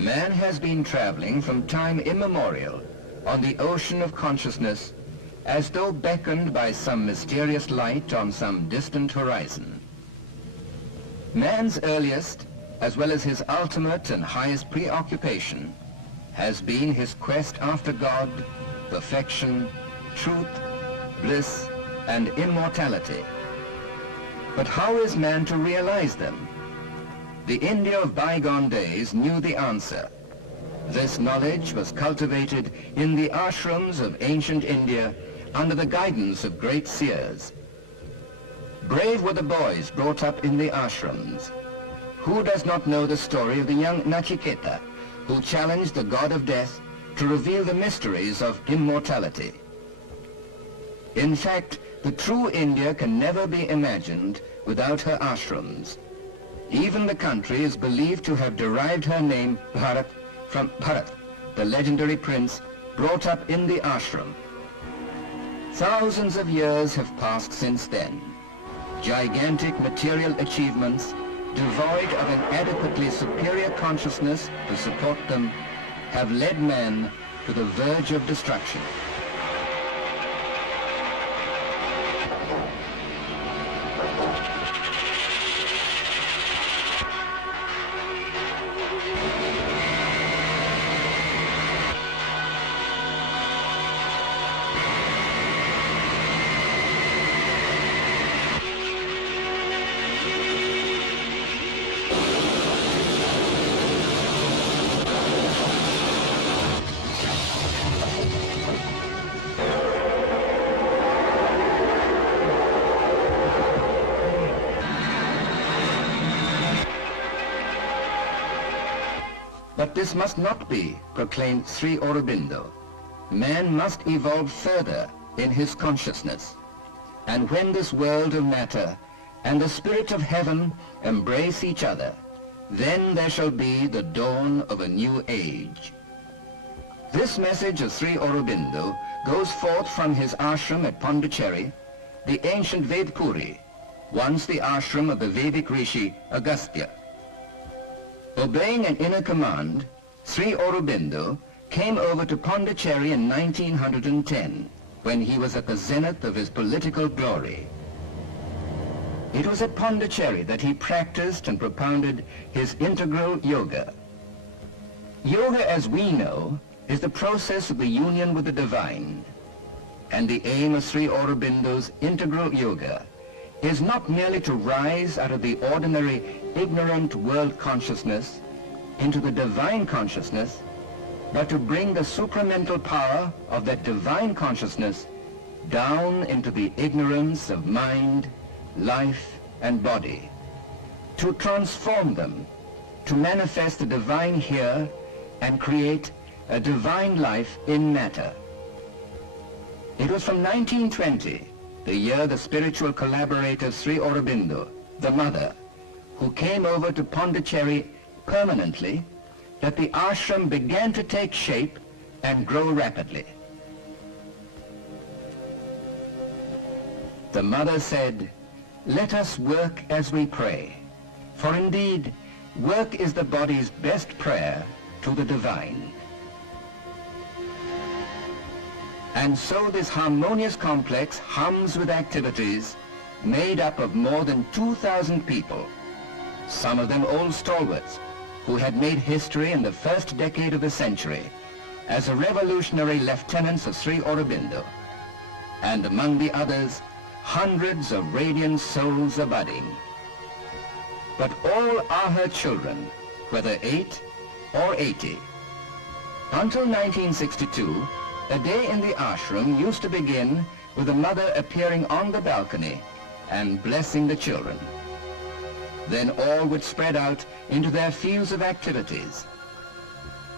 Man has been traveling from time immemorial on the ocean of consciousness as though beckoned by some mysterious light on some distant horizon. Man's earliest, as well as his ultimate and highest preoccupation, has been his quest after God, perfection, truth, bliss, and immortality. But how is man to realize them? The India of bygone days knew the answer. This knowledge was cultivated in the ashrams of ancient India under the guidance of great seers. Brave were the boys brought up in the ashrams. Who does not know the story of the young Nachiketa, who challenged the god of death to reveal the mysteries of immortality? In fact, the true India can never be imagined without her ashrams. Even the country is believed to have derived her name, Bharat, from Bharat, the legendary prince brought up in the ashram. Thousands of years have passed since then. Gigantic material achievements, devoid of an adequately superior consciousness to support them, have led man to the verge of destruction. But this must not be, proclaimed Sri Aurobindo. Man must evolve further in his consciousness. And when this world of matter and the spirit of heaven embrace each other, then there shall be the dawn of a new age. This message of Sri Aurobindo goes forth from his ashram at Pondicherry, the ancient Vedpuri, once the ashram of the Vedic rishi Agastya. Obeying an inner command, Sri Aurobindo came over to Pondicherry in 1910, when he was at the zenith of his political glory. It was at Pondicherry that he practiced and propounded his integral yoga. Yoga, as we know, is the process of the union with the divine. And the aim of Sri Aurobindo's integral yoga is not merely to rise out of the ordinary ignorant world consciousness into the divine consciousness, but to bring the supramental power of that divine consciousness down into the ignorance of mind, life, and body, to transform them, to manifest the divine here and create a divine life in matter. It was from 1920, the year the spiritual collaborator of Sri Aurobindo, the mother, who came over to Pondicherry permanently, that the ashram began to take shape and grow rapidly. The mother said, "Let us work as we pray, for indeed, work is the body's best prayer to the divine." And so this harmonious complex hums with activities made up of more than 2,000 people, some of them old stalwarts who had made history in the first decade of the century as a revolutionary lieutenants of Sri Aurobindo, and among the others, hundreds of radiant souls abiding. But all are her children, whether 8 or 80. Until 1962, a day in the ashram used to begin with the mother appearing on the balcony and blessing the children. Then all would spread out into their fields of activities.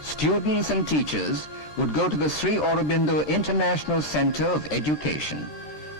Students and teachers would go to the Sri Aurobindo International Center of Education,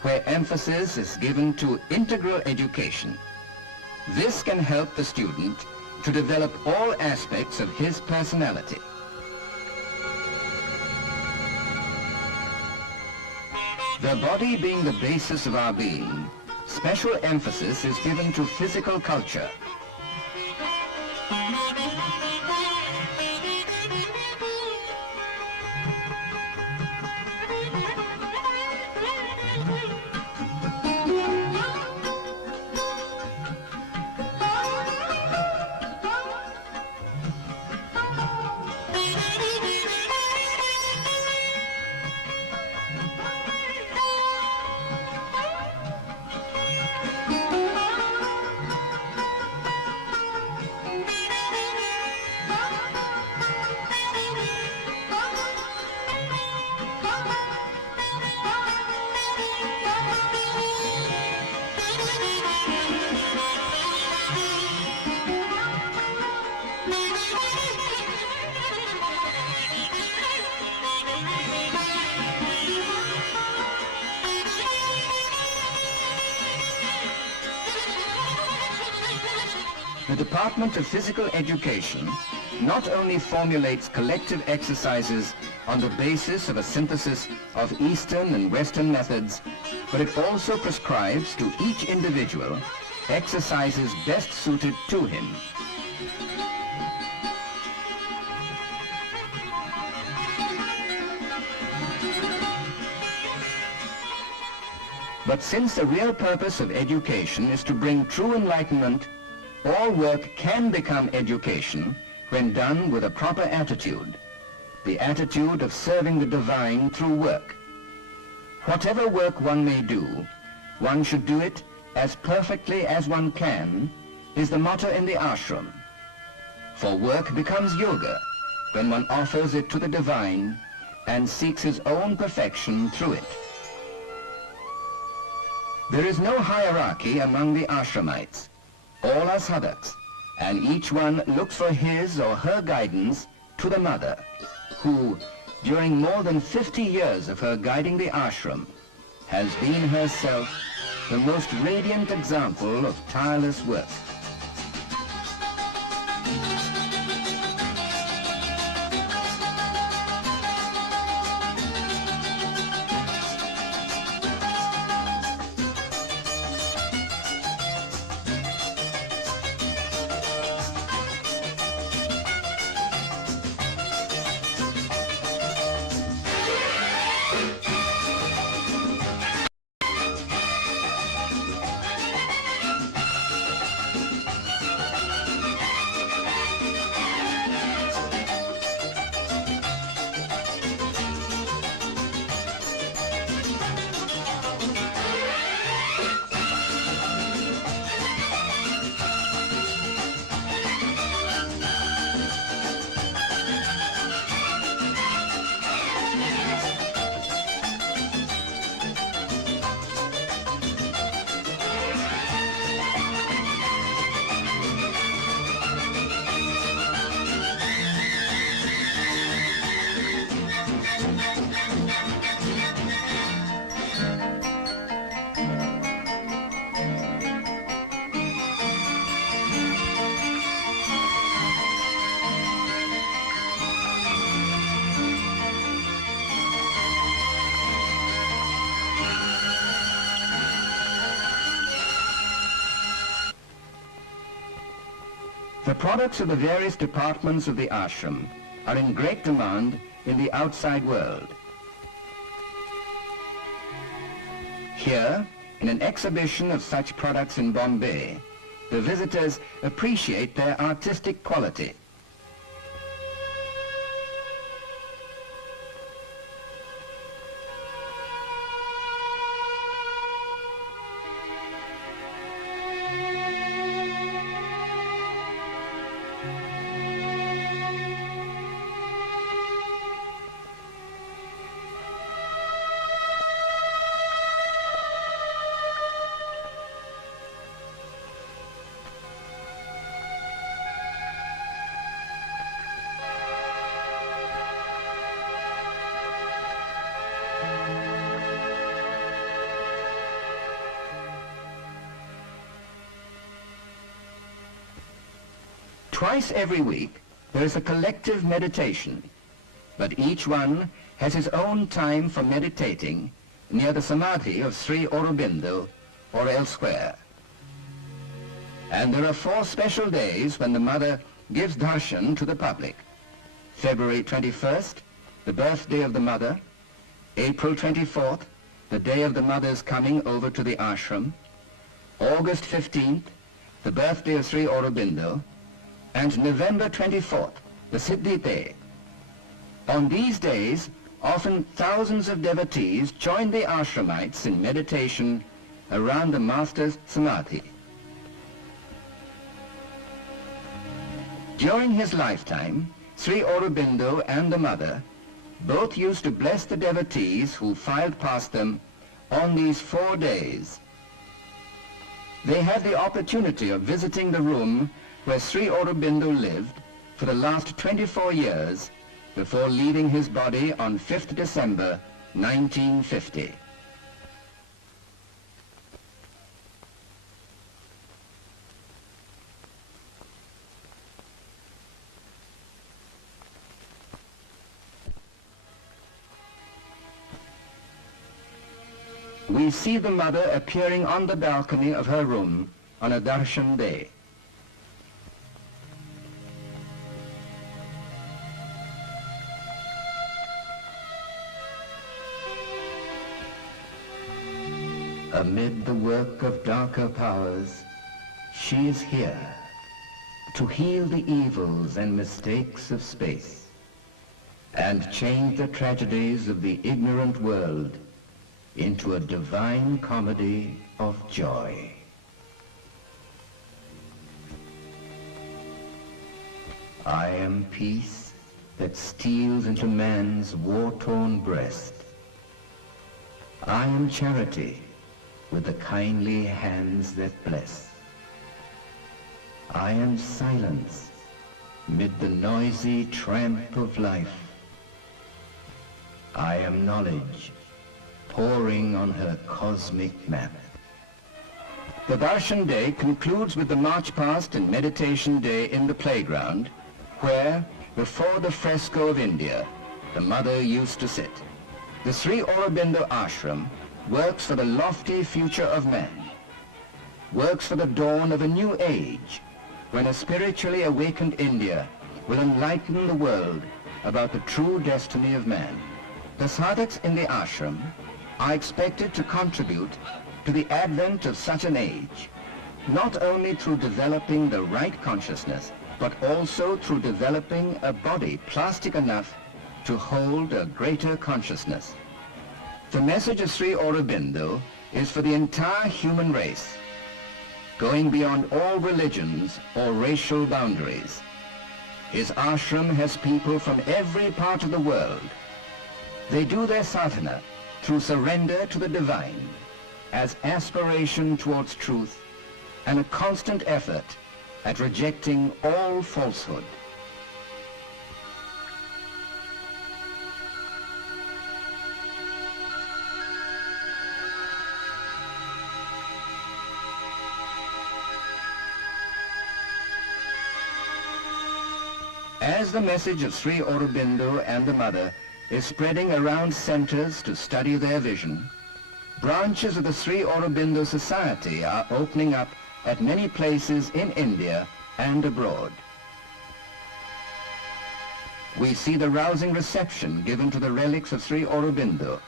where emphasis is given to integral education. This can help the student to develop all aspects of his personality. The body being the basis of our being, special emphasis is given to physical culture. the Department of Physical Education not only formulates collective exercises on the basis of a synthesis of Eastern and Western methods, but it also prescribes to each individual exercises best suited to him. But since the real purpose of education is to bring true enlightenment, all work can become education when done with a proper attitude, the attitude of serving the divine through work. Whatever work one may do, one should do it as perfectly as one can, is the motto in the ashram. For work becomes yoga when one offers it to the divine and seeks his own perfection through it. There is no hierarchy among the ashramites. All are sadhaks, and each one looks for his or her guidance to the mother, who, during more than 50 years of her guiding the ashram, has been herself the most radiant example of tireless work. The products of the various departments of the ashram are in great demand in the outside world. Here, in an exhibition of such products in Bombay, the visitors appreciate their artistic quality. Twice every week, there is a collective meditation, but each one has his own time for meditating near the samadhi of Sri Aurobindo or elsewhere. And there are 4 special days when the mother gives darshan to the public. February 21st, the birthday of the mother; April 24th, the day of the mother's coming over to the ashram; August 15th, the birthday of Sri Aurobindo; and November 24th, the Siddhi Day. On these days, often thousands of devotees join the ashramites in meditation around the master's samadhi. During his lifetime, Sri Aurobindo and the mother both used to bless the devotees who filed past them on these 4 days. They had the opportunity of visiting the room where Sri Aurobindo lived for the last 24 years before leaving his body on 5th December 1950. we see the mother appearing on the balcony of her room on a darshan day. Amid the work of darker powers, she is here to heal the evils and mistakes of space and change the tragedies of the ignorant world into a divine comedy of joy. I am peace that steals into man's war-torn breast. I am charity with the kindly hands that bless. I am silence mid the noisy tramp of life. I am knowledge pouring on her cosmic map. The Darshan Day concludes with the march past and meditation day in the playground, where, before the fresco of India, the mother used to sit. The Sri Aurobindo Ashram works for the lofty future of man, works for the dawn of a new age, when a spiritually awakened India will enlighten the world about the true destiny of man. The sadhaks in the ashram are expected to contribute to the advent of such an age, not only through developing the right consciousness, but also through developing a body plastic enough to hold a greater consciousness. The message of Sri Aurobindo is for the entire human race, going beyond all religions or racial boundaries. His ashram has people from every part of the world. They do their sadhana through surrender to the divine, as aspiration towards truth and a constant effort at rejecting all falsehood. As the message of Sri Aurobindo and the Mother is spreading around centers to study their vision, branches of the Sri Aurobindo Society are opening up at many places in India and abroad. We see the rousing reception given to the relics of Sri Aurobindo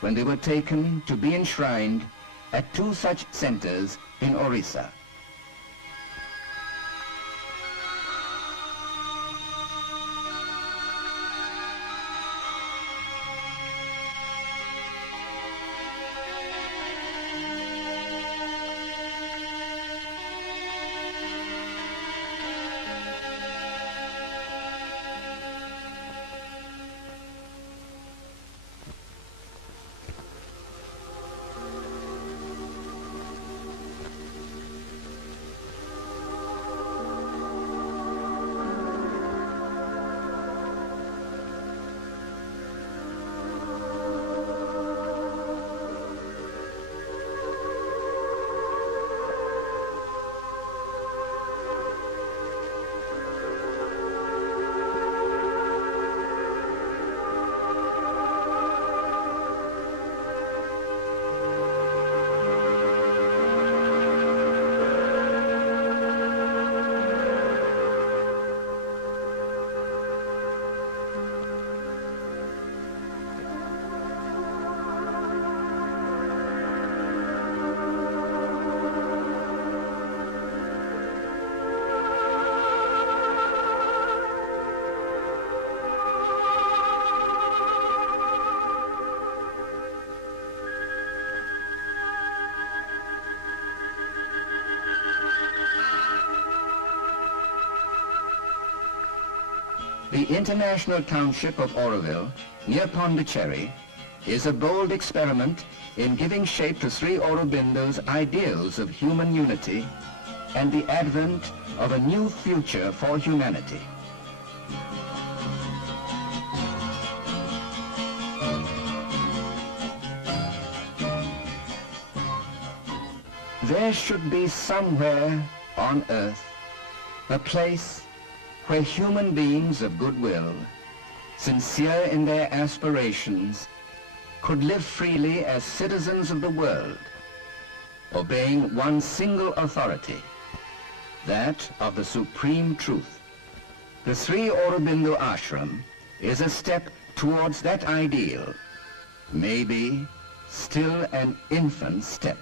when they were taken to be enshrined at 2 such centers in Orissa. The international township of Auroville, near Pondicherry, is a bold experiment in giving shape to Sri Aurobindo's ideals of human unity and the advent of a new future for humanity. There should be somewhere on earth a place where human beings of goodwill, sincere in their aspirations, could live freely as citizens of the world, obeying one single authority, that of the supreme truth. The Sri Aurobindo Ashram is a step towards that ideal, maybe still an infant step.